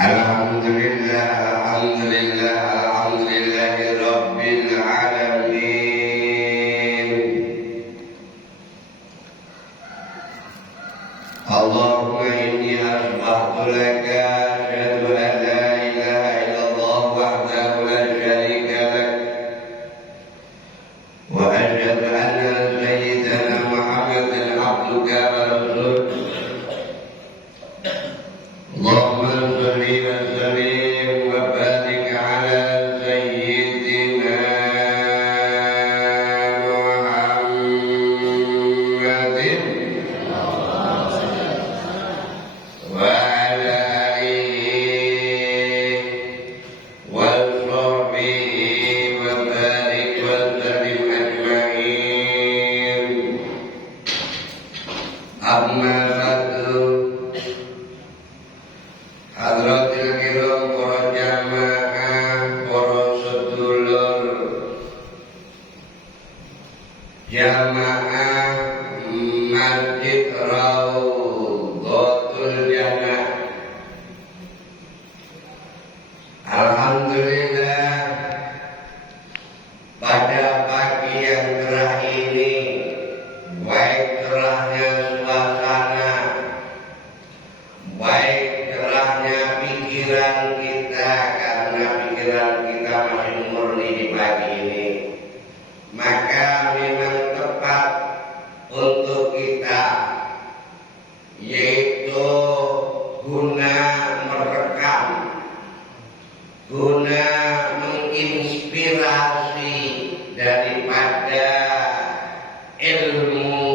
Alhamdulillahi Rabbil Alamin. Allahumma inni asbahtu laka asyhadu an la ilaha illallah wahdahu la syarika lak wa asyhadu anna sayyidana Muhammadan abduka wa rasuluh. Allahumma shalli wa sallim wa barik ala sayyidina Muhammadin wa ala alihi wa sahbihi wa barik wa sallim ajma'in. Amma ba'du. Hadratil kiram, para jamaah, para sedulur jamaah Masjid Raudhatul Jannah. Alhamdulillah, pada pagi yang cerah ini, baik cerahnya suasana, baik cerahnya pikiran kita, karena pikiran kita masih murni di pagi ini, maka memang tepat untuk kita, yaitu guna merekam, guna menginspirasi daripada ilmu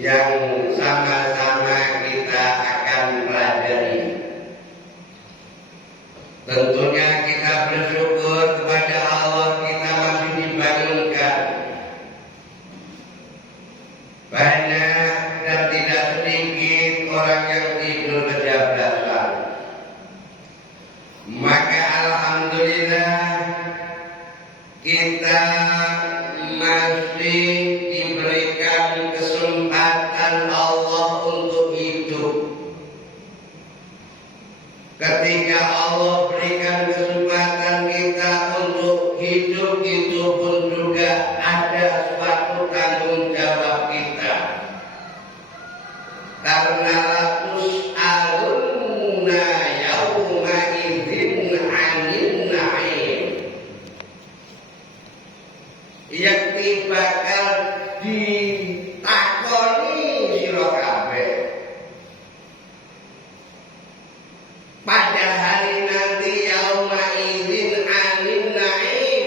yang sama-sama kita akan pelajari. Tentunya kita bersyukur kepada Allah, kita masih dibangunkan. Banyak dan tidak sedikit orang yang tidur kebablasan. Maka alhamdulillah kita masih diberikan kesempatan Allah untuk hidup. Ketika Allah berikan kesempatan kita untuk hidup, itu pun juga ada suatu tanggung jawab kita. Karena tus'alunna yauma idzin 'anil na'im. Yakti bakal ditakoni sira kabeh pada hari nanti, yauma idzin 'anil na'im,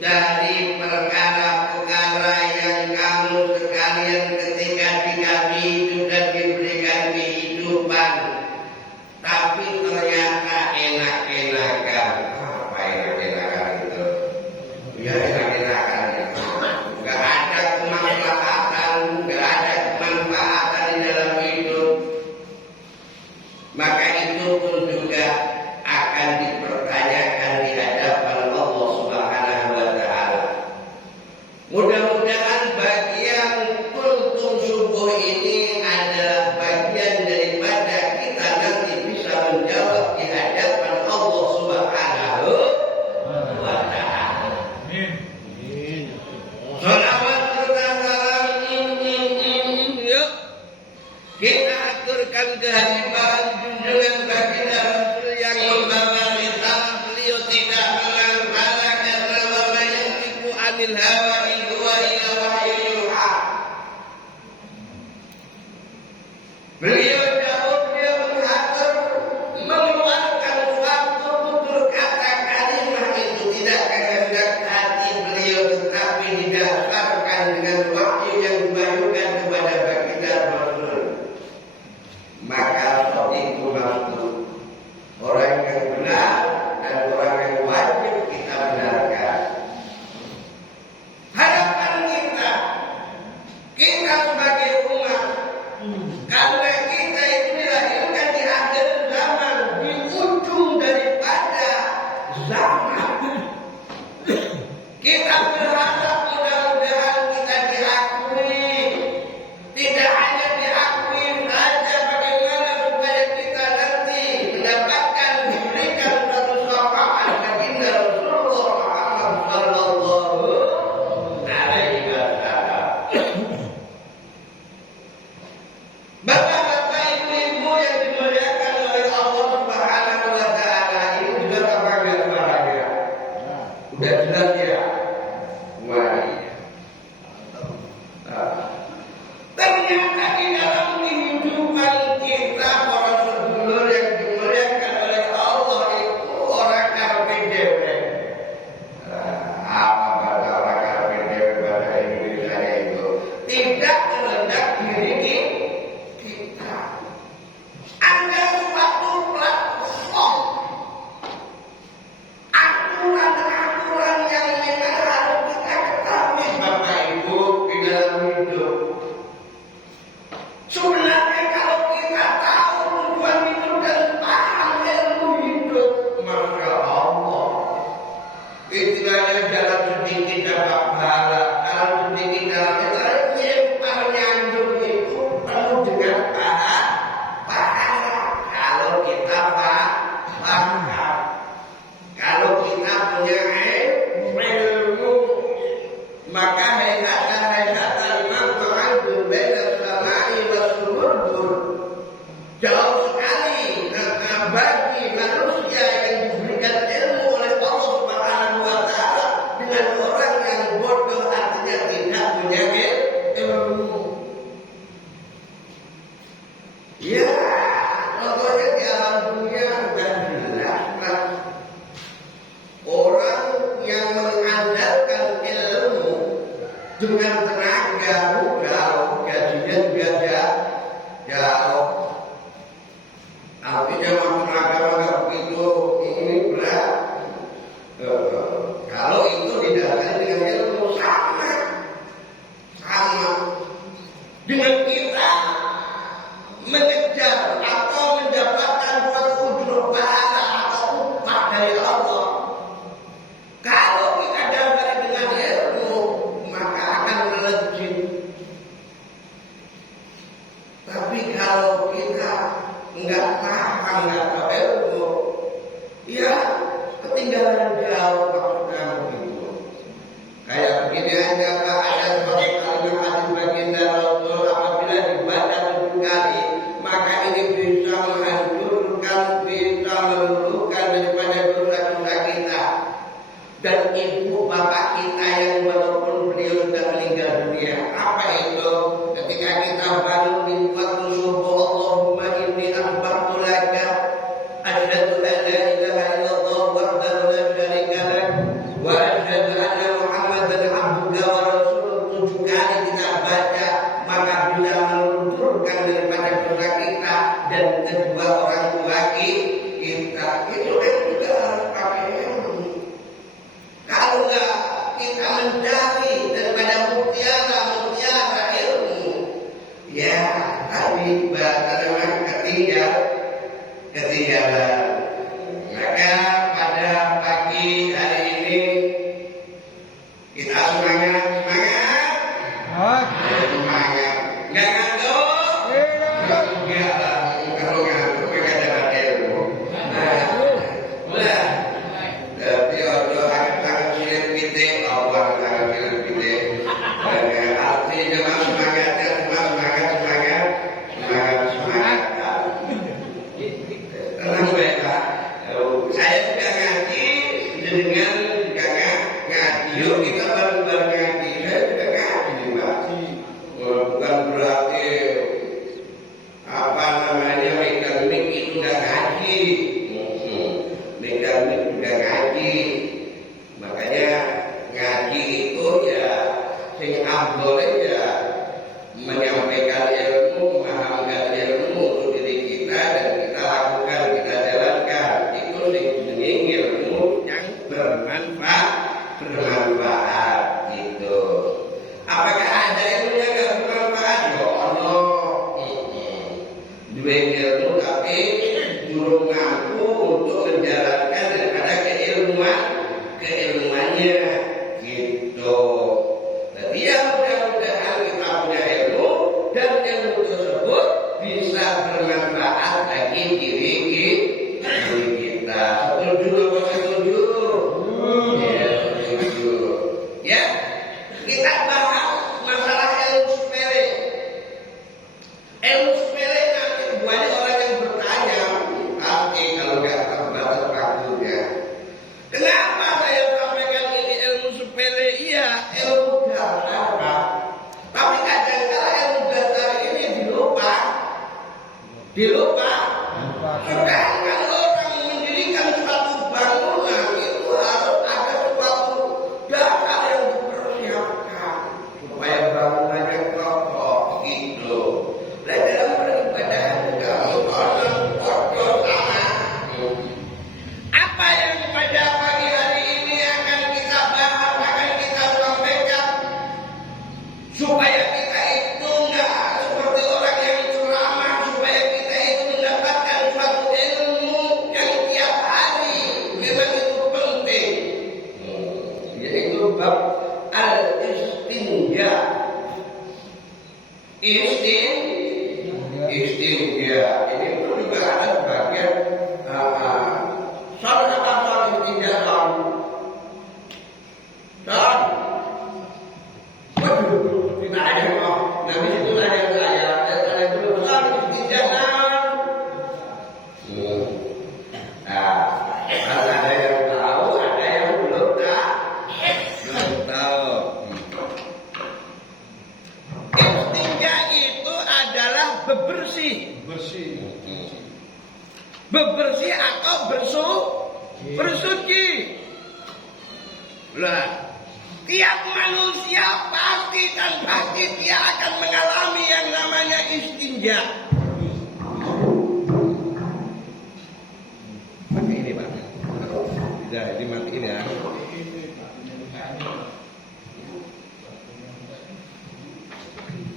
dari perkara-perkara yang kamu sekalian ketika dikasih hidup dan diberikan kehidupan, tapi ternyata enak-enakan. Apa enak-enakan itu? Ya enak-enakan itu. Gak ada kemaslahatan, gak ada kemanfaatan di dalam hidup. Maka itu pun juga akan dipertanyakan di hadapan Allah Subhanahu wa Ta'ala. Mudah-mudahan bagian kultum subuh ini adalah bagian daripada kita nanti bisa menjawab di hadapan Allah Subhanahu wa Ta'ala. Salawat serta salam yuk kita aturkan kehadiran junjungan baginda Rasul yang membawa risalah. Beliau tidak mengenal karena wa yantiqu anil hawa in huwa illa wahyun yuha. Beliau jauh, dia mengatur, mengeluarkan suatu tutur kata kalimat itu tidak kehendak hati beliau, tetapi didasarkan dengan wahyu yang dibayukan kepada baginda Rasul. Maka itu maksud orang yang benar dan orang yang wajib kita benarkan. Harapan kita sebagai umat, karena kita Bapak-bapak, ibu-ibu yang dimuliakan oleh Allah Subhanahu wa taala, ini jelas apa enggak suaranya? Udah jelas ya? Wah, iya. Ternyata di dalam kehidupan kita para sedulur yang dimuliakan oleh Allah itu orang karpet dewek. Apa bahasa orang karpet dewek bahasa Indonesia itu? Tidak merendah diri kita. Ada suatu platform aturan-aturan yang memang harus kita ketahui Bapak Ibu di dalam hidup. Sebenarnya kalau kita tahu tujuan hidup dan paham ilmu hidup, Masya Allah, istilahnya jalan sedikit dapat pahala, jalan sedikit dalam nyempal nyandung itu penuh dengan pahala. Kalau kita paham, kalau kita punya ilmu, maka jauh sekali bagi manusia yang diberikan ilmu oleh Allah Subhanahu wa taala dengan orang yang bodoh, artinya tidak punya ilmu. Ya, contohnya di alam dunia sudah jelas orang yang mengandalkan ilmu dengan tenaga jauh, gajinya juga jauh. Artinya masyarakat nggak begitu ini berat. Kalau itu didasari dengan ilmu sama dengan kita mengejar atau mendapatkan suatu ujur pahala atau upah dari Allah. Kalau kita dasari dengan ilmu, maka akan melejit. Tapi kalau kita enggak paham, enggak tahu ilmu, ya ketinggalan jauh maksudnya begitu. Kayak begini aja Pak, ada sebagai kalimat hadis baginda Rasul, apabila dibaca 7 kali, maka ini bisa menghancurkan, bisa meluluhkan daripada dosa-dosa kita. Dan ibu bapak kita yang walaupun beliau sudah meninggal dunia, apa itu? Ketika kita bangun di waktu subuh, Allahumma inni asbahtu laka asyhadu an la ilaha illallah wahdahu la syarika lak wa asyhadu anna Muhammadan abduka wa rasuluh. 7 kali kita baca, maka bisa melunturkan daripada dosa kita dan kedua orang tua kita. Itu kan juga harus pakai ilmu. Kalau enggak kita mencari daripada mutiara ilmu, ya tadi bahasa namanya ketinggalan. Maka pada pagi hari ini kita semangat. Nggak ngantuk? Enggak lah. Kalau ngantuk mereka dapat ilmu. Tapi orang sangat silat kita, awal sangat silat kita. Artinya semangatnya semangat. Tenang baiklah. Saya sudah ngaji dengan ngaji. Yuk kita bareng-bareng ngaji. Saya sudah ngaji juga. Bukan berarti apa namanya mekanik itu udah ngaji. Mekanik udah ngaji. Makanya ngaji itu ya sing boleh ya menyampaikan ilmu, memahamkan ilmu untuk diri kita dan kita lakukan, kita jalankan. Itu sing ilmu yang bermanfaat gitu. Apakah ada ilmu yang nggak bermanfaat? Ya Allah, dua ilmu tapi belum mampu untuk menjalankan daripada keilmuannya gitu. Jadi ya mudah-mudahan kita punya ilmu dan ilmu tersebut bisa bermanfaat bagi diri kita. Setuju apa setuju? Ya setuju. Ya, kita bahas masalah ilmu sepele. Ilmu sepele dilupa. Sedangkan kalau orang mendirikan suatu bangunan itu harus ada suatu dasar yang dipersiapkan supaya bangunannya kokoh gitu. Nah, dalam beribadah juga orang kokoh sama. Apa yang pada pagi hari ini akan kita bahas, akan kita sampaikan supaya kita itu enggak seperti orang yang ceramah, supaya kita itu mendapatkan suatu ilmu yang tiap hari memang itu penting, yaitu bab al-istinja. Istinja ini itu juga ada sebagian soal istinja soal. Waduh, tidak ada kok. Nabi itu ada saya, ada dulu soal istinja kalau ada yang tahu, ada yang belum tahu. Istinja itu adalah bebersih atau bersuci. Lah, tiap manusia pasti dan pasti dia akan mengalami yang namanya istinja. Pakai ini Pak. Tidak, dimatiin ya.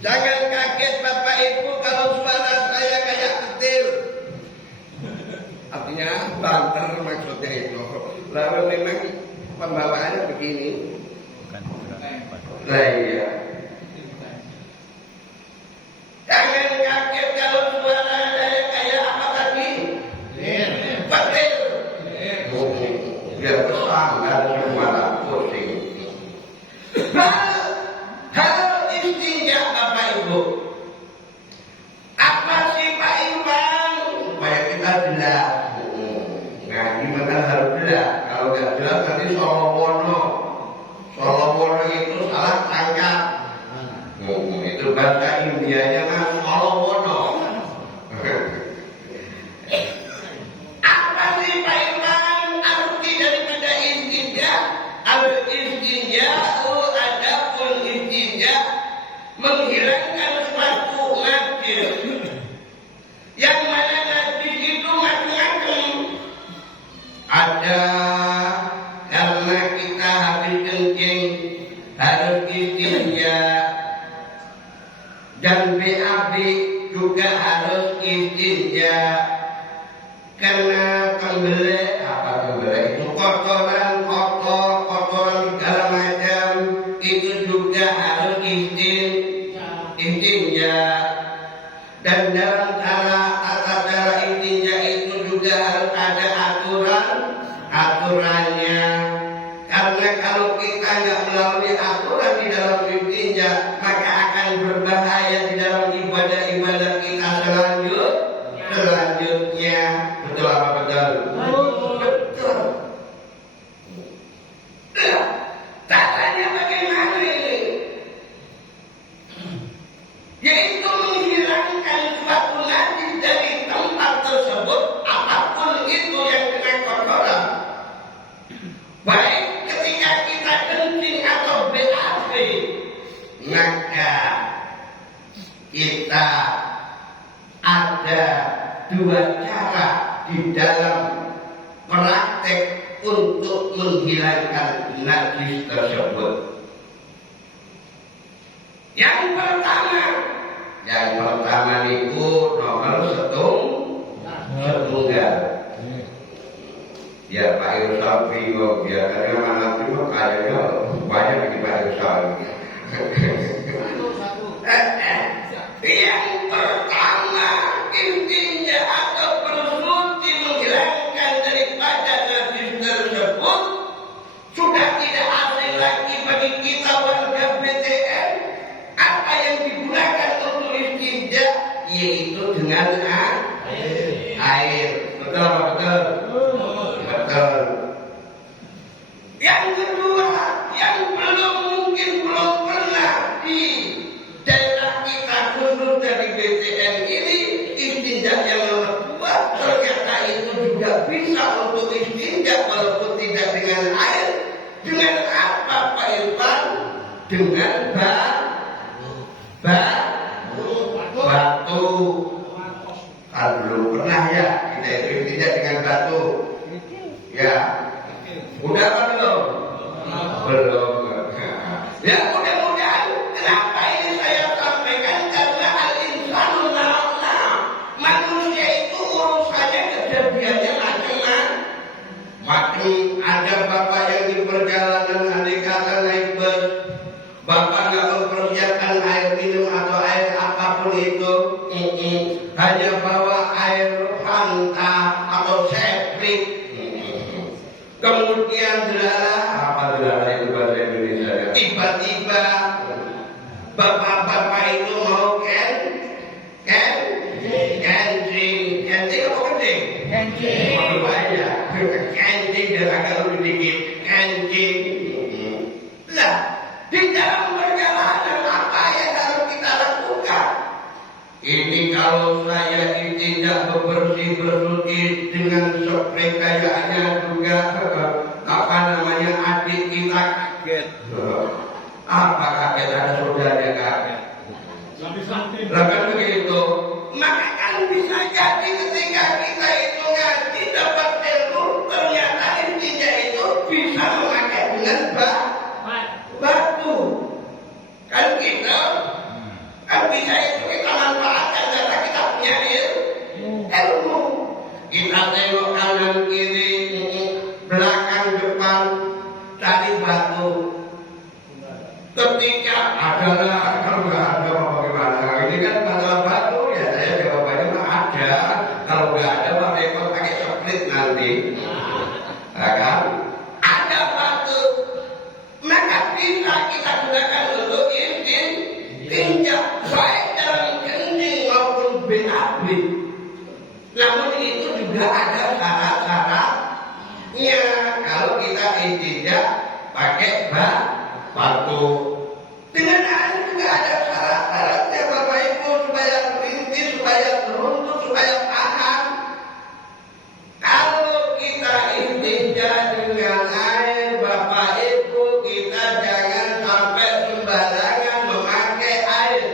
Jangan kaget Bapak Ibu kalau suara saya kayak petir. Artinya banter maksudnya itu. Lalu memang pembawaannya begini. Lah iya. Jangan kaget kalau suara saya kayak apa tadi? Petir. Biar pesan dan suara pusing. Hal istinja Bapak Ibu. Apa sih Pak Iwan? Supaya kita jelas. Nah, gimana harus jelas? Kalau nggak jelas nanti Solowono itu salah tangkap. Itu bahasa Indianya kan Solowono. Apa sih Pak Iwan arti daripada istinja? Al-istinja adapun istinja menghilangkan suatu najis. Yang mana najis itu macam-macam. Ada karena kita habis kencing harus istinja, dan BAB juga harus istinja. Karena tembelek itu kotoran segala macam itu juga harus istinja. Dan dalam tata cara istinja itu juga harus ada aturannya. Karena kalau kita nggak melalui aturan di dalam istinja, maka akan berbahaya di dalam ibadah-ibadah kita selanjutnya. Betul apa betul? Betul. Caranya bagaimana ini? Yaitu menghilangkan suatu najis dari tempat tersebut, apapun itu yang kena kotoran. Baik ketika kita kencing atau BAB, maka kita ada dua cara di dalam praktek untuk menghilangkan najis tersebut. Yang pertama itu nomor setunggal. Ya Pak Irsal bingung, biasanya mana itu kayaknya banyak bagi Pak Irsal. Yang pertama istinja atau bersuci menghilangkan daripada najis tersebut sudah tidak asing lagi bagi kita warga BTN. Apa yang digunakan untuk istinja yaitu dengan air. Betul apa betul? Betul. Yang kedua, yang mungkin belum pernah di daerah kita khusus dari BTN ini istinja yang nomor 2 ternyata itu juga bisa untuk istinja walaupun tidak dengan air. Dengan apa Pak Irfan? Dengan batu. Kalau belum pernah ya kita itu istinja dengan batu. Ya, udah apa belum? Belum. Ya mudah-mudahan. Kenapa ini saya sampaikan? Karena al-insanu na'am. Manusia itu urusannya kejadiannya macam-macam. Ada bapak yang di perjalanan andai kata naik bus, bapak nggak mempersiapkan air minum atau air apapun itu, hanya bawa air Fanta atau Seprik. Kemudian itu bahasa Indonesia ya. Tiba-tiba bapak-bapak itu mau kencing apa kencing? Kencing. Waduh banyak. Kencing dan agak lebih dikit. Kencing. Lah, di dalam perjalanan apa yang harus kita lakukan? Ini kalau saya tidak bersih dengan spray kayaknya juga apa namanya adik kita kaget. Apa kaget? Ada saudaranya kaget. Lakan begitu. Maka kan bisa jadi ketika kita itu ngaji dapat ilmu, ternyata intinya itu bisa memakai dengan batu. Kan gitu. Kan bisa itu kita manfaatkan karena kita punya ilmu. Kita tengok kanan kiri, belakang depan, cari batu. Ketika adalah kalau nggak ada apa bagaimana? Ini kan masalah batu ya, saya jawabannya mah ada. Kalau nggak ada mah repot pakai split nanti. Ya kan? Ada batu, maka bisa kita gunakan untuk istinja baik dalam kencing maupun BAB. Namun itu juga ada syarat-syaratnya. Kalau kita istinja pakai batu. Dengan air juga ada syarat-syaratnya Bapak Ibu supaya rintis, supaya runtuh, supaya paham. Kalau kita istinja dengan air Bapak Ibu, kita jangan sampai sembarangan memakai air.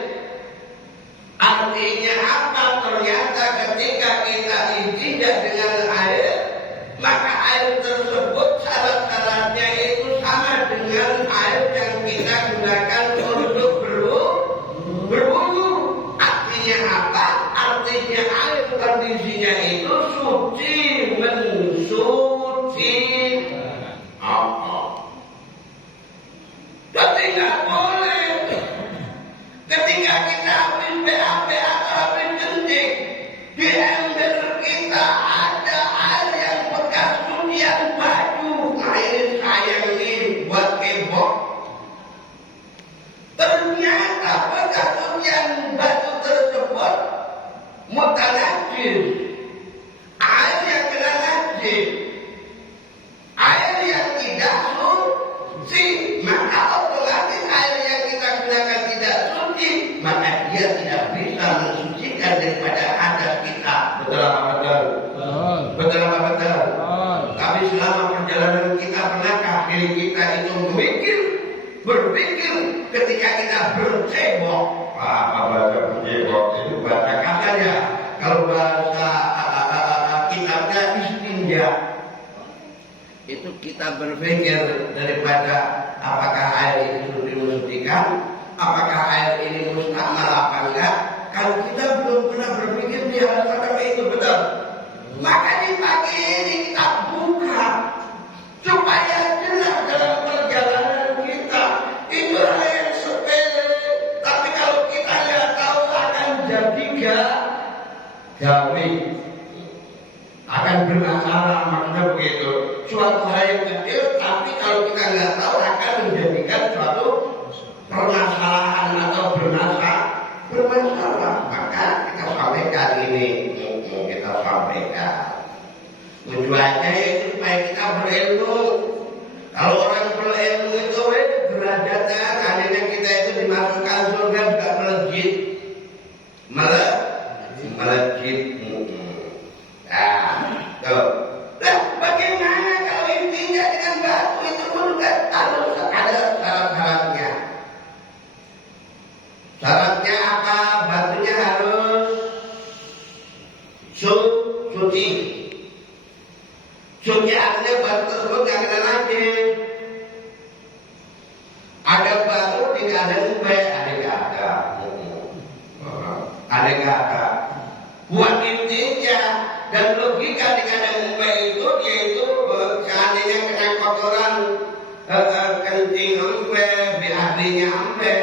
Artinya apa? Ternyata ketika kita istinja dengan air, maka air tersebut syarat-syaratnya itu sama dengan air yang kita gunakan untuk berwudu. Artinya apa? Artinya air kondisinya itu suci, mensuci. Ketika boleh, ketika kita habis BAB atau habis kencing, di ember kita ada air yang bekas cucian baju. Nah ini sayang nih buat kebok. Ternyata bekas cucian baju tersebut mutanajis. Air yang kena najis, air yang tidak suci, maka otomatis air yang kita gunakan tidak suci, maka dia tidak bisa mensucikan daripada hadas kita. Betul apa betul? Betul apa betul? Tapi selama perjalanan kita pernahkah diri kita itu berpikir ketika kita bercebok? Apa bahasa bercebok? Itu bahasa kasar ya. Kalau bahasa kitabnya istinja, itu kita berpikir daripada apakah air itu dimustikan, apakah air ini mustakmal apa enggak. Kalau kita belum pernah berpikir di hal itu betul, maka di pagi ini kita buka supaya jelas dalam perjalanan kita. Itu hal yang sepele, tapi kalau kita nggak tahu akan jadi gawi, akan bermasalah. Maksudnya begitu, suatu hal yang kecil, tapi kalau kita nggak tahu akan menjadikan suatu permasalahan atau bermasalah. Maka kita sampaikan ini, kita sampaikan tujuannya yaitu supaya kita berilmu. Kalau orang berilmu itu derajatnya, akhirnya kita itu dimasukkan surga juga melejit. melejit. Nah, tuh. Nah, bagaimana kalau intinya dengan batu itu pun harus ada syarat-syaratnya. Syaratnya apa? Batunya harus suci. Suci artinya batu tersebut nggak kena najis. Ada batu tidak ada ubah, ada kata. Buat intinya dan logika di kandang ubah itu yaitu seandainya kena kotoran kencing ampe, BAB-nya ampe,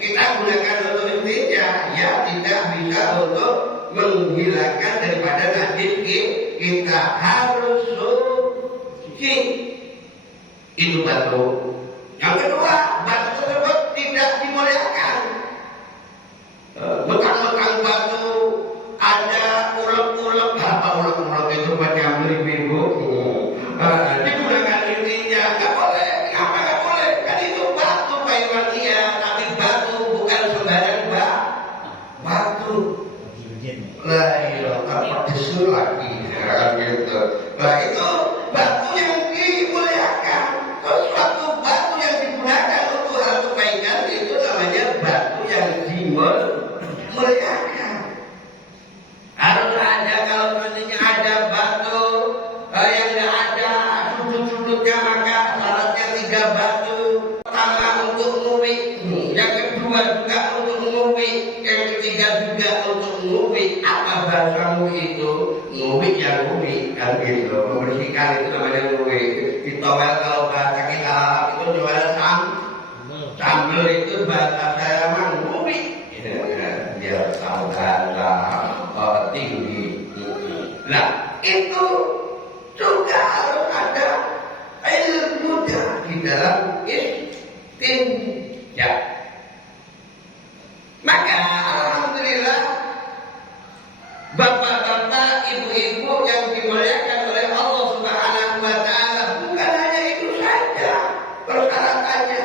kita gunakan untuk intinya ya tidak bisa untuk menghilangkan daripada najis kita harus suci. Itu batu. Yang kedua, batu tersebut tidak dimuliakan. Bekang-bekang batu ada ulek-ulek, apa ulek-ulek itu macam ribu. Digunakan intinya nggak boleh. Kenapa nggak boleh? Kan itu batu Paiwania, tapi batu bukan sembarang batu. Lah iya, apa desul lagi gitu. Nah itu batu yang dimuliakan. Suatu batu yang digunakan untuk hal kebaikan itu namanya batu yang dimuliakan. Harus ada, kalau seandainya ada batu yang tidak ada sudut-sudutnya maka syaratnya 3 batu. Pertama untuk ngui, yang kedua juga untuk ngui, yang ketiga juga untuk ngui. Apa bahasa ngui itu? Ngui ya ngui kan gitu. Membersihkan itu namanya ngui. Ditowel kalau bahasa kita itu jual sambel itu bahasa saya mah ngui. Dia tahu bahasa tinggi. Nah itu juga harus ada ilmunya di dalam istinja. Maka alhamdulillah bapak-bapak, ibu-ibu yang dimuliakan oleh Allah Subhanahu wa taala, bukan hanya itu saja persyaratannya.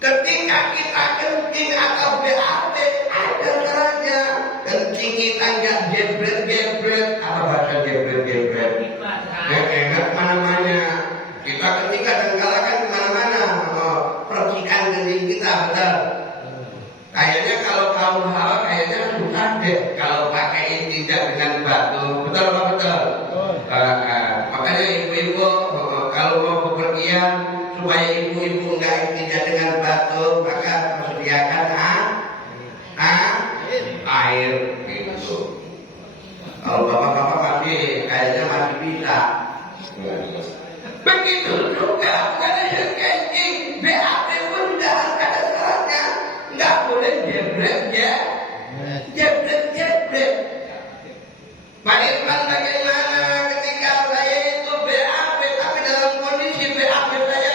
Ketika kita kencing atau BAB ada syaratnya. Kencing kita enggak jebret-jebret. Apa bahasa jebret-jebret? Enggak kemana-mana. Kita ketika kadang-kala kan kemana-mana. Percikan kencing kita betul. Kayaknya kalau kaum hawa kayaknya susah deh kalau pakai intinya dengan batu. Betul apa betul? Makanya ibu-ibu kalau mau bepergian supaya ibu-ibu enggak intinya dengan batu, maka persediakan air gitu. Kalau bapak-bapak masih kayaknya masih bisa. Begitu juga bukan hanya kencing, BAB pun tidak ada syaratnya. Nggak boleh jebret. Pak Irfan bagaimana ketika saya itu BAB tapi dalam kondisi BAB saya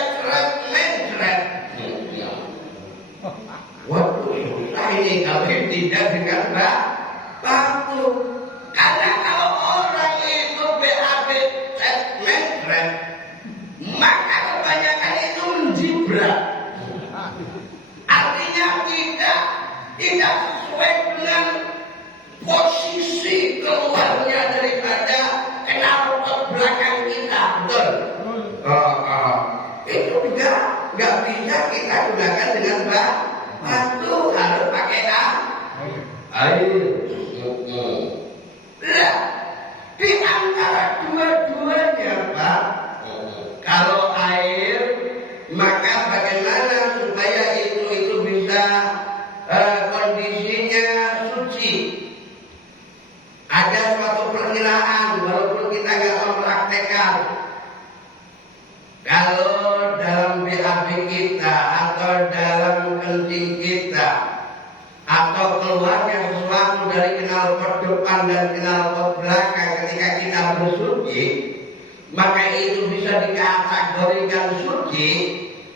mencret. Waduh susah ini kalau tidak dengan batu. Karena kalau orang itu BAB mencret, maka kebanyakan itu menjibrat. Artinya tidak sesuai dengan posisi keluarnya daripada knalpot belakang kita, betul? Itu juga nggak bisa kita gunakan dengan batu, harus pakai air. Nah, di antara dua-duanya Pak, kalau air maka bagaimana supaya itu bisa kondisinya suci? Ada suatu perkiraan walaupun kita nggak mempraktekkan. Kalau dalam BAB kita atau dalam kencing kita atau keluarnya sesuatu dari knalpot depan dan knalpot belakang ketika kita bersuci, maka itu bisa dikategorikan suci,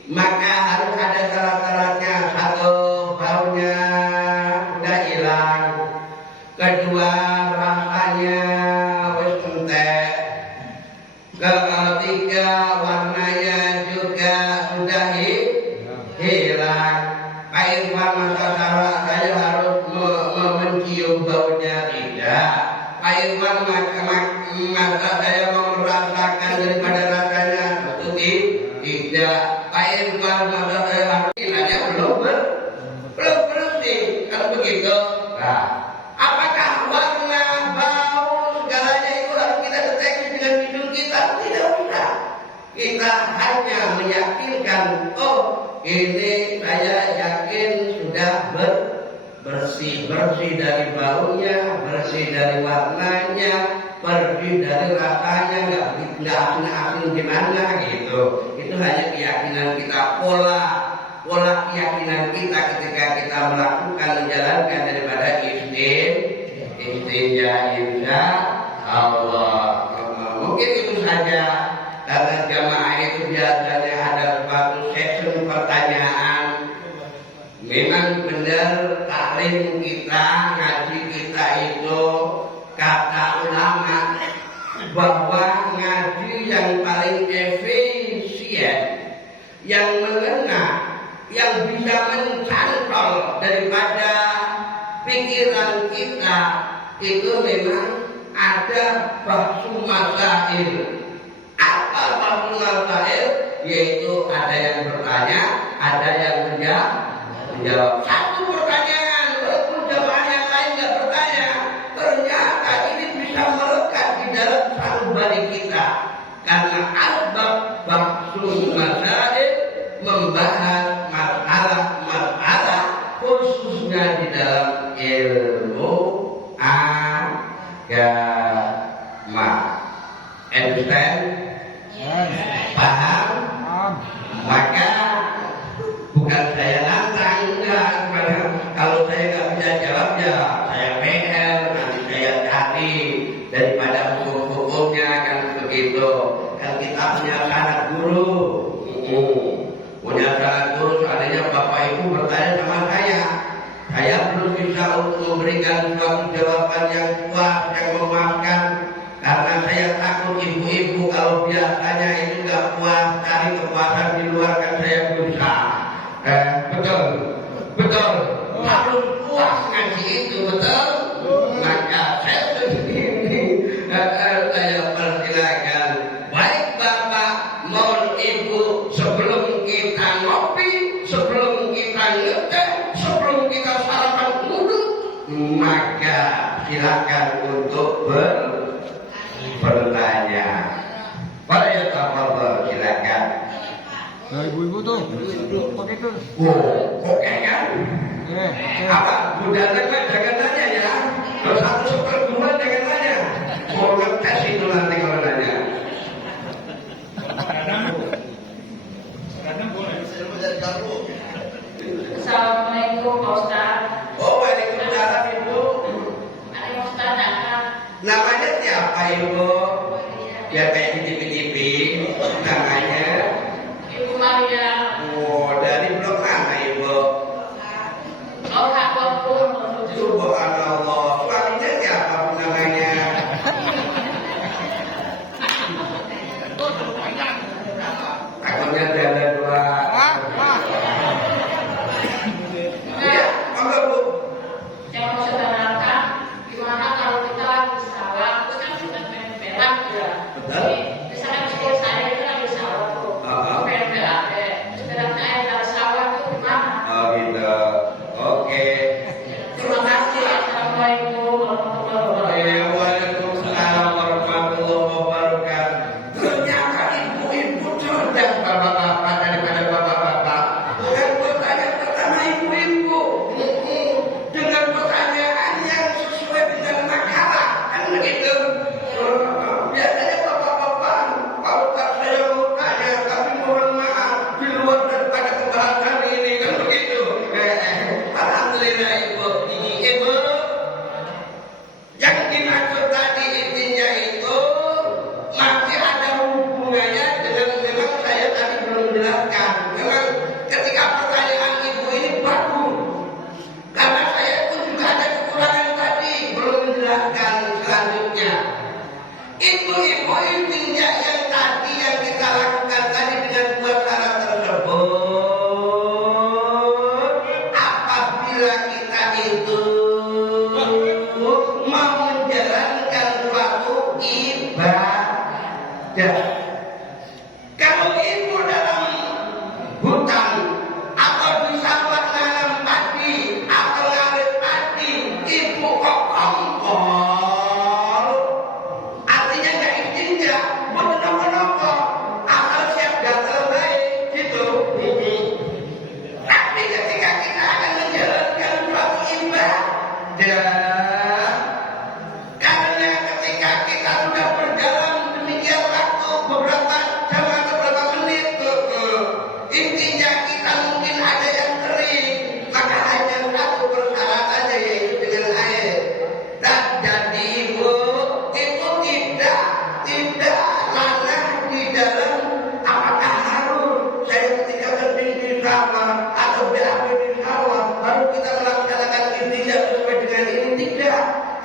maka harus ada syarat-syaratnya. Satu, baunya udah hilang. Kedua, rasanya wis entek. Ketiga, warnanya juga sudah hilang. Pak Irfan, masa saya harus mencium baunya tidak. Pak Irwan masa saya mau merasakan daripada rasanya tentu tidak. Pak Irwan masa saya harus nanya belum bersih. Kalau begitu, nah, apakah warna, bau, segalanya itu harus kita deteksi dengan hidung kita? Tidak usah. Kita hanya meyakinkan, oh ini saya yakin sudah bersih dari baunya, bersih dari warnanya, bersih dari rasanya, nggak asin gimana gitu. Itu hanya keyakinan kita, pola keyakinan kita ketika kita melakukan menjalankan daripada istinja insya Allah. Mungkin itu saja, karena jamaah itu biasanya ada suatu sesi pertanyaan. Memang benar taklim kita, ngaji kita itu kata ulama bahwa ngaji yang paling efisien, yang mengena, yang bisa mencantol daripada pikiran kita itu memang ada bahsu masail. Apa bahsu masail? Yaitu ada yang bertanya, ada yang menjawab. Satu pertanyaan, walaupun jamaah yang lain nggak bertanya, ternyata ini bisa melekat di dalam sanubari kita. Karena asbab bahsu masail membahas masalah khususnya di dalam ilmu agama. Understand? Paham? Maka bukan saya nantang, enggak. Kalau saya nggak bisa jawab ya saya PR, nanti saya cari daripada hukum-hukumnya kan begitu. Kan kita punya anak guru. Punya salah guru, seandainya Bapak Ibu bertanya sama saya belum bisa untuk memberikan suatu jawaban yang kuat, yang memuaskan, karena saya takut ibu-ibu kalau biasanya itu nggak puas, cari kepuasan di luar kan saya berusaha. Betul, harus puas ngaji itu, betul. Maka saya sendiri saya persilakan, baik Bapak mohon Ibu, sebelum kita ngopi, sebelum kita ngeteh, sebelum kita sarapan dulu, maka silakan untuk bertanya. Pada ya tafadhol, silakan. Nah, ibu-ibu tuh, pakai tuh. Oh, oke kan? Apa? Budaya jangan tanya ya. Kalau 1/2 jangan tanya. Mau ngetes itu nanti kalau nanya. Assalamualaikum Pak Ustaz. Oh, waalaikumsalam Ibu. Ada Ustaz Kakak. Namanya siapa Ibu? Ya kayak di TV. Namanya Ibu Maria. Oh, dari blok mana Ibu? Lokak Bogor. Subhanallah. Suaminya siapa namanya? Takutnya ada dua. Iya, monggo Bu. Yang mau saya tanyakan, gimana kalau kita lagi sawah, terus kan sudah berak ya. Betul. Misalnya sekolah saya itu lagi sawah tuh, berak. Terus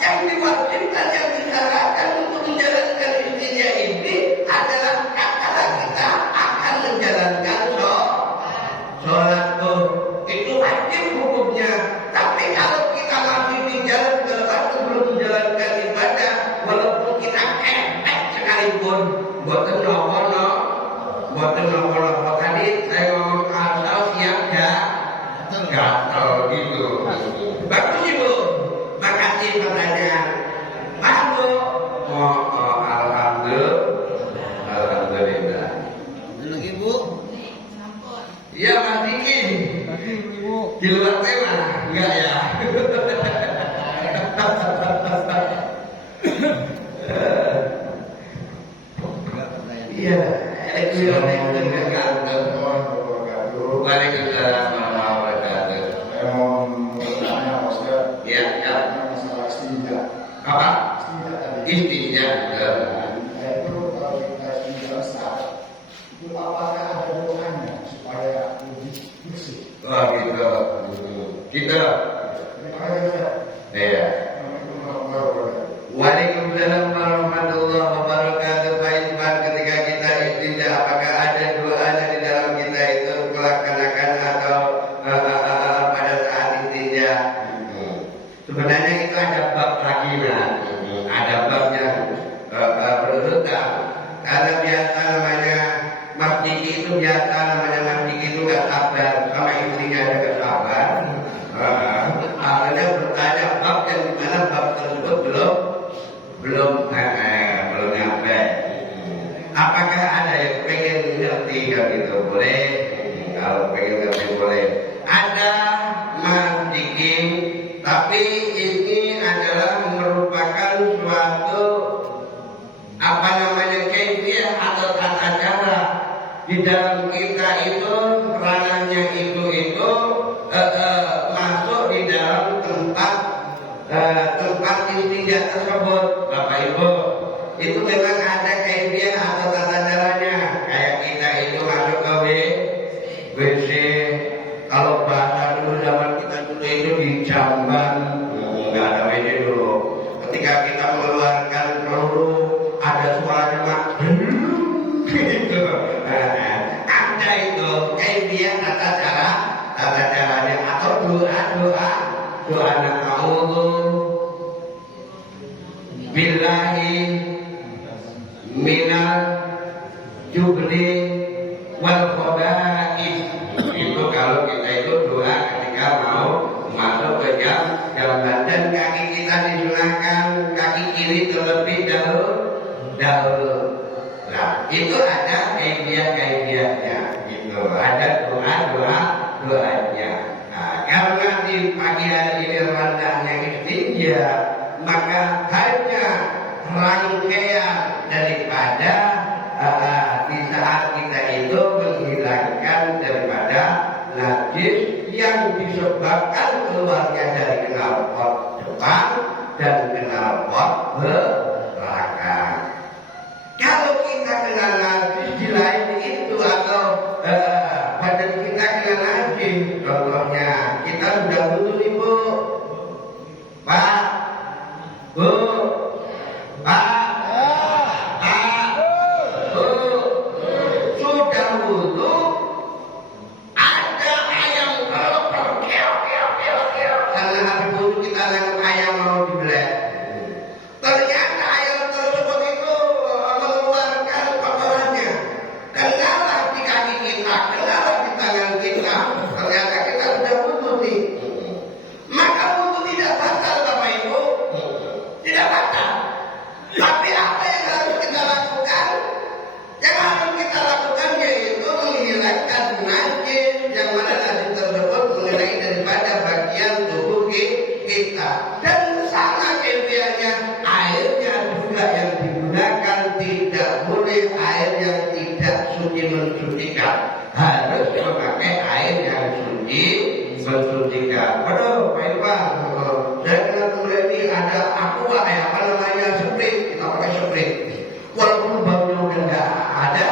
yang diwajibkan, yang disyaratkan untuk menjalankan istrinya ini adalah katalah kita akan menjalankan sholat tuh. Itu wajib hukumnya. Tapi kalau kita masih di jalan atau belum menjalankan ibadah, walaupun kita kepek sekalipun, boten nopo tadi saya ngomong asal siap ya, gatel gitu. Bagus ibu, makasih pertanyaan. Mangga, alhamdulillah. Anak ibu, iya Mas Diki. Di luar tema, enggak ya? Iya, itu yang enggak ganteng. Waalaikumsalam warahmatullahi wabarakatuh. Saya mau bertanya Pak Ustaz. Ya. Masalah istinja. Apa? Istinja tadi. Istinja. Itu kalau kita istinja Ustaz, itu apakah ada doanya supaya lebih bersih? Oh gitu. Gitu. Terima kasih Ustaz. Iya. Assalamualaikum warahmatullahi wabarakatuh. Waalaikumsalam warahmatullahi wabarakatuh. Pak Irfan, ketika kita istinja, apakah ada doanya di dalam kita itu melaksanakan atau pada saat istinja? Sebenarnya itu ada bab lagi, nah. Ada babnya berurutan. Karena biasa namanya Mas Diki itu biasa namanya Mas Diki itu nggak sabar sama istrinya, ada kesabar. Akhirnya bertanya bab yang dimana bab tersebut belum nyampe. Apakah ada yang pengen ngerti kan gitu? Boleh. Kalau pengen ngerti boleh. Ada Mas Diki, tapi ini adalah merupakan suatu apa namanya kaifiyah atau tata cara di dalam kita itu ranahnya itu masuk di dalam tempat istinja tersebut, Bapak Ibu. Itu memang ada kaifiyah atau tata caranya. Kayak kita itu masuk ke WC. Kalau bahasa dulu zaman kita dulu itu di jamban, nggak ada WC dulu. Ketika kita mengeluarkan peluru, ada suaranya mak, gitu. Ada itu kaifiyah tata caranya atau doa na'udzu billahi minal jubli wal khaba'ith. Itu kalau kita itu doa ketika mau masuk ke jamban, dan kaki kita disunahkan kaki kiri terlebih dahulu. Nah, itu ada kaifiyahnya gitu. Ada doanya. Nah, karena di pagi hari ini rendahnya istinja, maka hanya rangkaian daripada di saat kita itu menghilangkan daripada najis yang disebabkan keluarnya dari knalpot depan dan knalpot belakang. Kalau kita kena najis di lain itu atau badan kita kena najis, contohnya kita sudah butuh ibu, Pak, Bu, Pak, Bu, sudah butuh, ada ayam karena habis butuh kita nangkep ayam mau dibelek. Ternyata ayam tersebut itu mengeluarkan kotorannya. Kenalah di kaki kita, kenalah di tangan kita. Ternyata kita sudah butuh nih. Maka butuh tidak batal, Bapak Ibu. Tidak batal. Tapi apa yang harus kita lakukan? Yang harus kita lakukan yaitu menghilangkan najis yang mana najis tersebut mengenai daripada bagian tubuh kita. Dan sama kebiasaannya, airnya juga yang digunakan tidak boleh air yang tidak suci mensucikan, harus memakai air yang suci mensucikan. Aduh, Pak Irfan, saya kena mulai ini ada aqua apa namanya spray, kita pakai spray. Walaupun baunya udah nggak ada,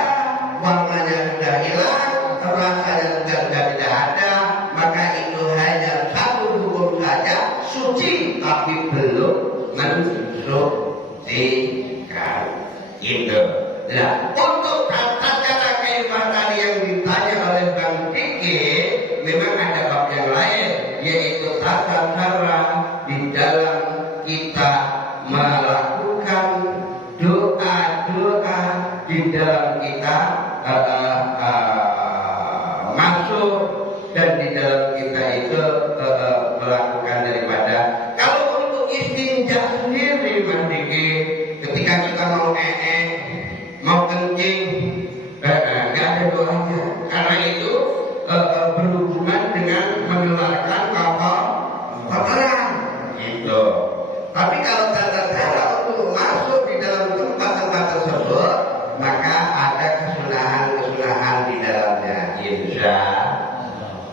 warnanya sudah hilang, rasanya sudah tidak ada, maka itu hanya satu hukum saja, suci tapi belum istiqan. Itu. Nah, untuk tata cara keibadatan yang ditanya oleh Bang Kiki, memang ada bab yang lain, yaitu tata cara di dalam kita melakukan doa-doa, di dalam kita masuk, dan di dalam kita itu melakukan daripada. Kalau untuk istinja sendiri, Mas Diki, ketika kita mau mau kencing, nggak ada doanya, karena itu berhubungan dengan mengeluarkan kotoran, gitu. Tapi kalau tata cara untuk masuk di dalam tempat-tempat tersebut, maka ada kesunahan-kesunahan di dalamnya. Insya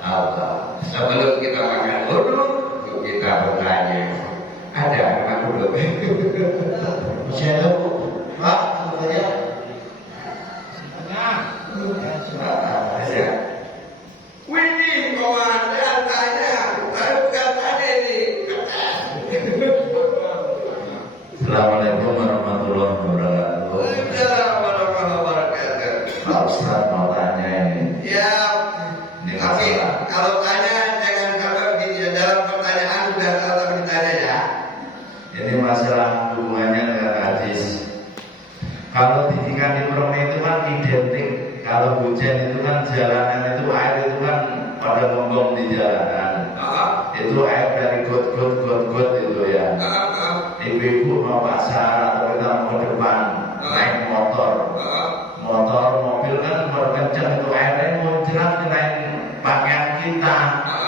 Allah. Sebelum kita makan dulu, kita bertanya. Ada makan dulu. Masih ada, Bu? Pak, sebenarnya. Ada. Wih, komandan tanya. Saya bukan tanya ini. Assalamualaikum warahmatullahi wabarakatuh. Waalaikumsalam warahmatullahi wabarakatuh. Pak Ustaz mau tanya ini. Ya, Ini tapi masalah. kalau tanya jangan kalau di dalam pertanyaan sudah tahu ditanya ya. Ini masalah hubungannya dengan hadis. Kalau didikan di Imron itu kan identik. Kalau hujan itu kan jalanan itu air itu kan pada ngomong di jalanan. Itu air dari got itu ya. Ibu-ibu mau pasar atau kita mau ke depan naik motor, mobil kan berkencang itu airnya muncrat naik pakaian kita,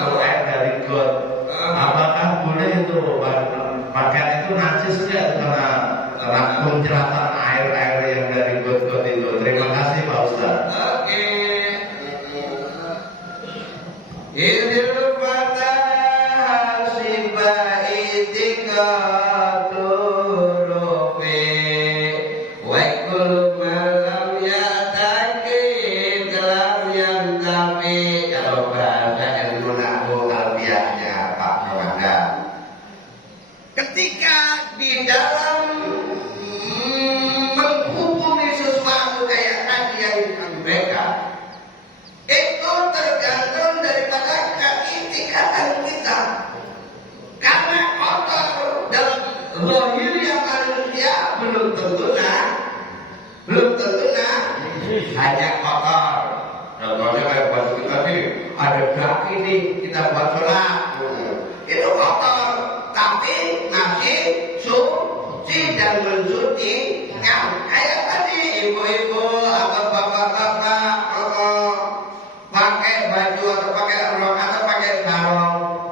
itu air dari got. Apakah boleh itu pakaian itu najis nggak karena muncratan air yang dari got itu? Terima kasih Pak Ustaz. Oke. Idul fatah siba itikadurufi wa kul malam yataki dalam yang tapi. Kalau bahasa ilmu nahwu alfiahnya Pak Muhammad, ketika di dalam menghubungi sesuatu kayak tadi yang disampaikan, itu tergantung daripada keitikatan kita. Karena kotor dalam zahir yang manusia belum tentu hanya kotor. Contohnya kayak buat kita nih, ada kaki nih kita buat sholat, itu kotor, tapi masih suci dan mensuci. Kayak tadi ibu-ibu atau bapak-bapak pakai baju atau pakai rok atau pakai sarung,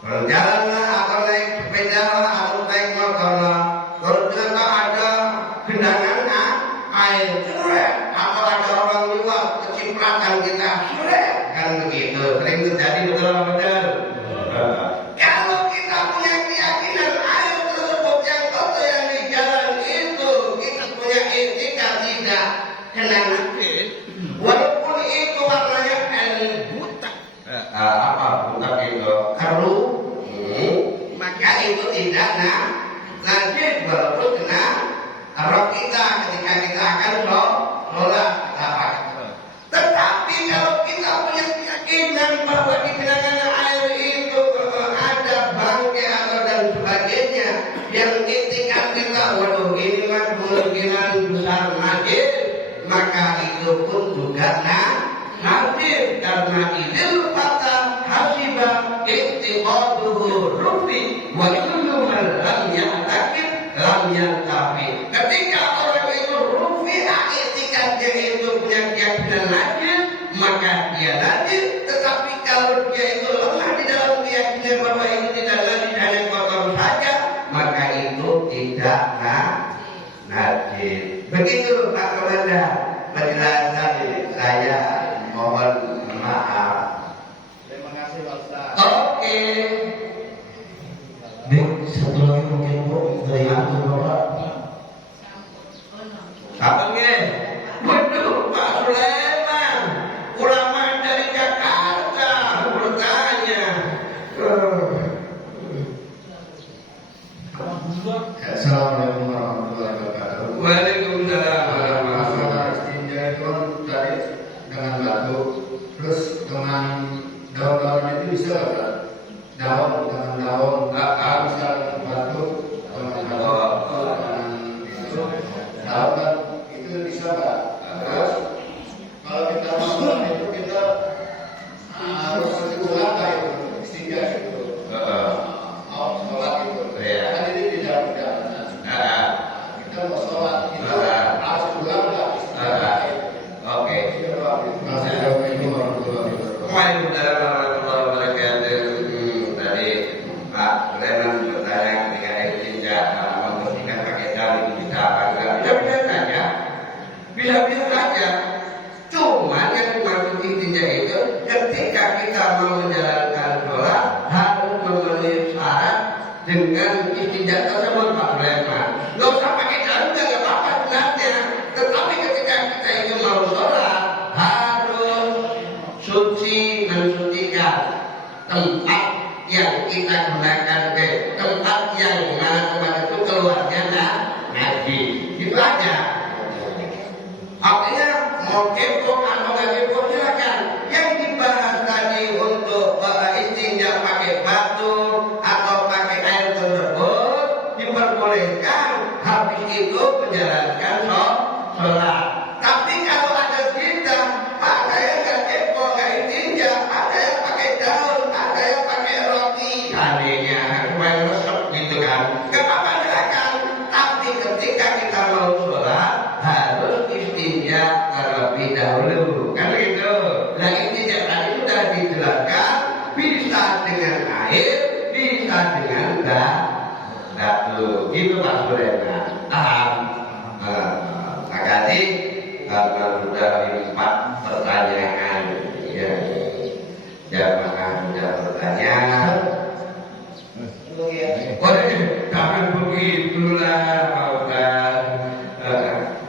berjalan lah atau naik sepeda lah atau naik motor lah, terus ternyata ada genangan air curah atau ada orang lewat kecipratan kita curah, kan begitu sering terjadi, betul apa betul? Kalau kita punya keyakinan air tersebut yang kotor yang di jalan itu, kita punya etika tidak kena najis, walaupun itu warnanya buta, apa buta itu keruh, maka itu tidak najis walaupun kena rok kita ketika kita akan sholat kita pakai. Tetapi kalau kita punya keyakinan bahwa di genangan air itu ada bangkai atau dan sebagainya yang ketika kita waduh ini mah kemungkinan besar najis, maka itu pun juga najis karena idul fatah hasibah i'tiqaduhu rufi wa kullu man lam ya'taqid lam yantafi. Ketika orang itu rufi i'tiqadnya itu punya keyakinan najis, maka dia najis. Tetapi kalau dia itu lemah di dalam keyakinan bahwa itu tidak najis, hanya kotor saja, maka itu tidak najis. Begitu Pak Komandan penjelasan saya, mohon maaf. Terima kasih Pak Ustaz. Oke. Nih, satu lagi mungkin Bu dari Ibu Bapak. Apa nge? Waduh, Pak Sulaiman, ulama dari Jakarta bertanya. Assalamualaikum warahmatullahi wabarakatuh. Waalaikumsalam warahmatullahi Masalah istinja itu kan tadi dengan batu, terus dengan daun-daun itu bisa nggak? Daun dengan daun, bisa dengan batu, dengan batu, dengan itu, daun kan itu bisa nggak? Terus kalau kita masuk itu kita harus ulang nggak itu istinja itu? Sholat itu, kan ini tidak mudah. Kita mau sholat itu harus ulang nggak istinja itu? Oke. Assalamualaikum warahmatullahi wabarakatuh. Waalaikumsalam warahmatullahi wabarakatuh. Tadi Pak Renan bertanya ketika istinja membersihkan pakai tali itu bisa apa enggak? Bisa-bisa saja. Bisa-bisa saja. Cuma yang dimaksud istinja itu ketika kita mau menjalankan sholat harus memenuhi syarat dengan istinja tersebut Pak Renan. Nggak usah pakai tali nggak apa-apa sebenarnya. Tetapi ketika kita itu mau sholat harus suci mensucikan tempat yang kita gunakan tempat yang mana tempat itu keluarnya najis. Itu aja. Artinya mau kepo atau nggak kepo silakan. Yang dibahas tadi untuk istinja pakai batu atau pakai air tersebut diperbolehkan habis itu menjalankan sholat. Tapi kalau ada kita, Pak saya nggak kepo nggak istinja, ada yang pakai daun, ada yang pakai roti, tadinya supaya resep gitu kan. Nggak apa-apa silakan. Tapi ketika kita mau sholat harus istinja terlebih dahulu, kan begitu. Nah istinja tadi sudah dijelaskan, bisa dengan air, bisa dengan batu. Gitu Pak Surena. Makasih karena sudah 4 pertanyaan ya. Jamaah sudah bertanya. Oh, jangan begitulah Pak Ustaz.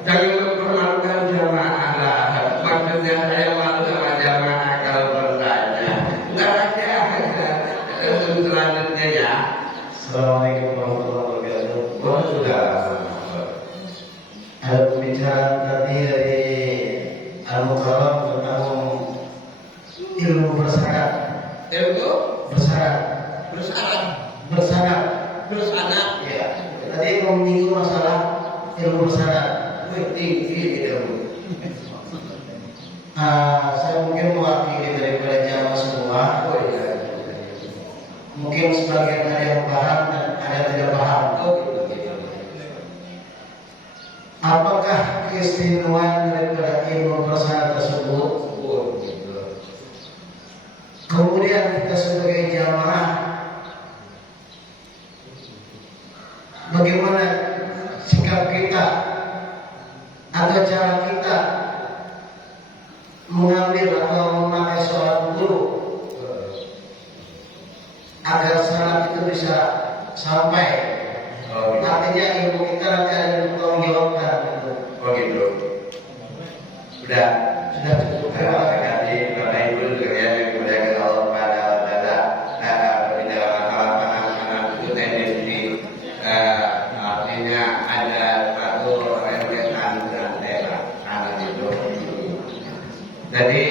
Jangan mempermalukan jamaah lah. Maksudnya saya malu sama jamaah kalau bertanya. Ntar aja selanjutnya ya. Assalamualaikum warahmatullahi wabarakatuh. Oh sudah. Ada pembicaraan tadi dari Al-Mukarram tentang ilmu bersyarat. Ilmu Bersyarat. bersyarat. Ya. Tadi menyinggung masalah ilmu bersyarat. Tinggi gitu. Saya mungkin mewakili daripada jamaah semua. Oh iya. Mungkin sebagian ada yang paham dan ada yang tidak paham. Oh gitu. Apakah keistimewaan daripada ilmu bersyarat tersebut? Oh gitu. Kemudian kita sebagai jamaah, bagaimana sikap kita atau cara kita mengambil atau memakai sholat dulu agar salat itu bisa sampai. Oh gitu. Artinya ilmu kita nanti ada yang bertanggung jawabkan. Oh gitu. Sudah. Sudah cukup. Terima kasih Bapak Ibu sekalian yang dimuliakan Allah Subhanahu wa taala. Berbicara masalah penanganan itu tendensi artinya ada satu rentetan daerah anak itu. Jadi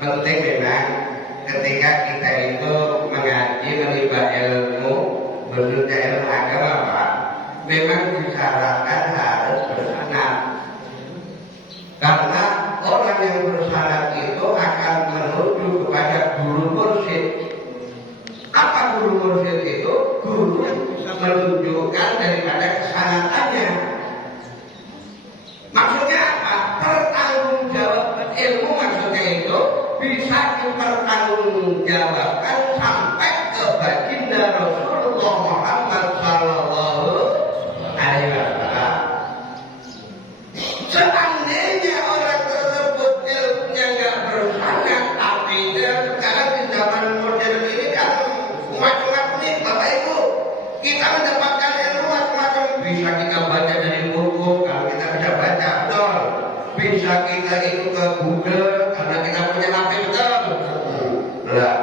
penting memang ketika kita itu mengaji menimba ilmu khususnya ilmu agama Pak, memang disyaratkan harus bersanad. Karena orang yang bersanad itu akan menuju kepada guru mursyid. Apa guru mursyid itu? Guru yang bisa menunjukkan daripada kesanadannya. Maksudnya apa? Pertanggungjawaban ilmu maksudnya itu bisa dipertanggungjawabkan sampai ke baginda Rasulullah Muhammad sallallahu alaihi wasallam. Seandainya orang tersebut ilmunya nggak bersanad, artinya sekarang di zaman modern ini kan macam-macam nih Bapak Ibu. Kita mendapatkan ilmu macam-macam. Bisa kita baca dari buku kalau kita bisa baca, betul. Bisa kita itu ke Google karena kita punya HP, betul. Nah,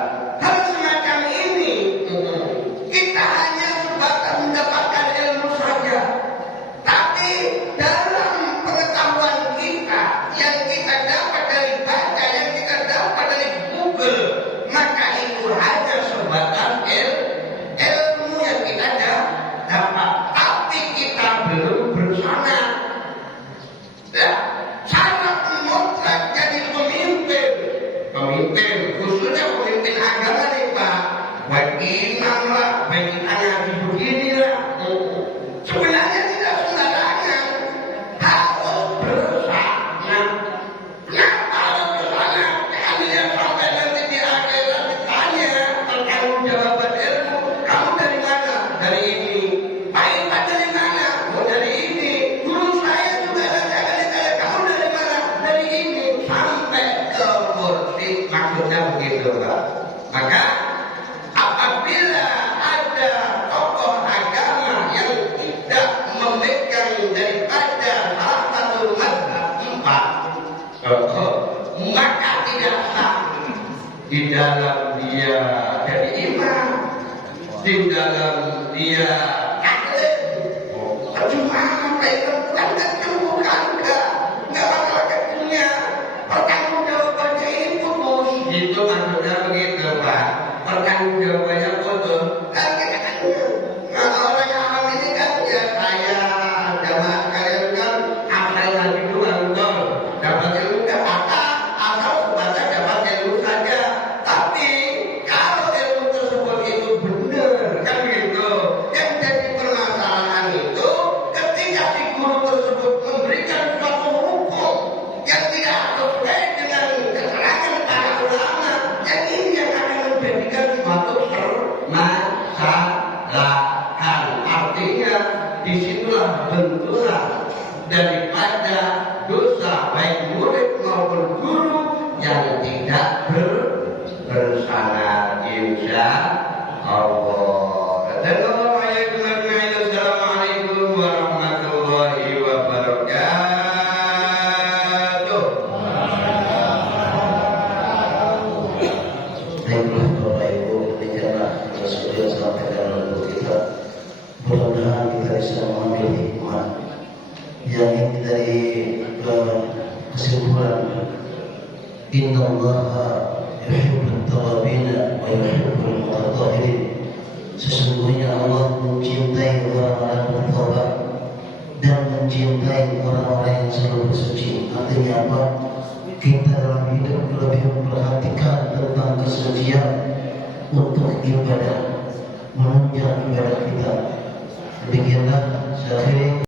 sebenarnya tidak sembarangan, harus bersama. Kenapa harus bersama? Kami yang sampai nanti di akhirat ditanya pertanggungjawaban ilmu, kamu dari mana? Dari ini. Pak dari mana? Oh dari ini. Guru saya juga saya ditanya, kamu dari mana? Dari ini. Sampai ke kursi, maksudnya begitu Pak. Maka apabila ada tokoh agama yang tidak memegang daripada salah satu mazhab empat, maka tidak sah di dalam dia jadi imam, di dalam dia taklim. Percuma mereka bukan nggak bakal ketunya pertanggungjawabannya ini putus. Itu maksudnya begitu Pak. Pertanggungjawabannya putus. Nah, orang yang awam ini kan ya saya jamaah kalian kan apa lagi doang betul. Dapat ilmu kan asal baca dapat ilmu saja. Tapi kalau ilmu tersebut itu benar kan gitu. Yang jadi permasalahan itu ketika si guru tersebut memberikan suatu hukum yang tidak sesuai dengan keterangan para ulama, yang ini yang akan menjadikan suatu permasalahan. Artinya disitulah benturan daripada dosa baik murid maupun guru yang tidak bersama, insya Allah. Assalamualaikum warahmatullahi wabarakatuh. Baiklah Bapak Ibu, demikianlah yang sudah disampaikan oleh kita. Mudah-mudahan kita bisa mengambil hikmah yang ini dari kesimpulan Innallaha yuhibbut tawabin wa yuhibbul mutatahhirin. Sesungguhnya Allah mencintai orang-orang bertaubat dan mencintai orang-orang yang selalu bersuci. Artinya apa? Kita dalam hidup lebih memperhatikan tentang kesucian untuk ibadah, menunjang ibadah kita. Demikianlah saya akhiri.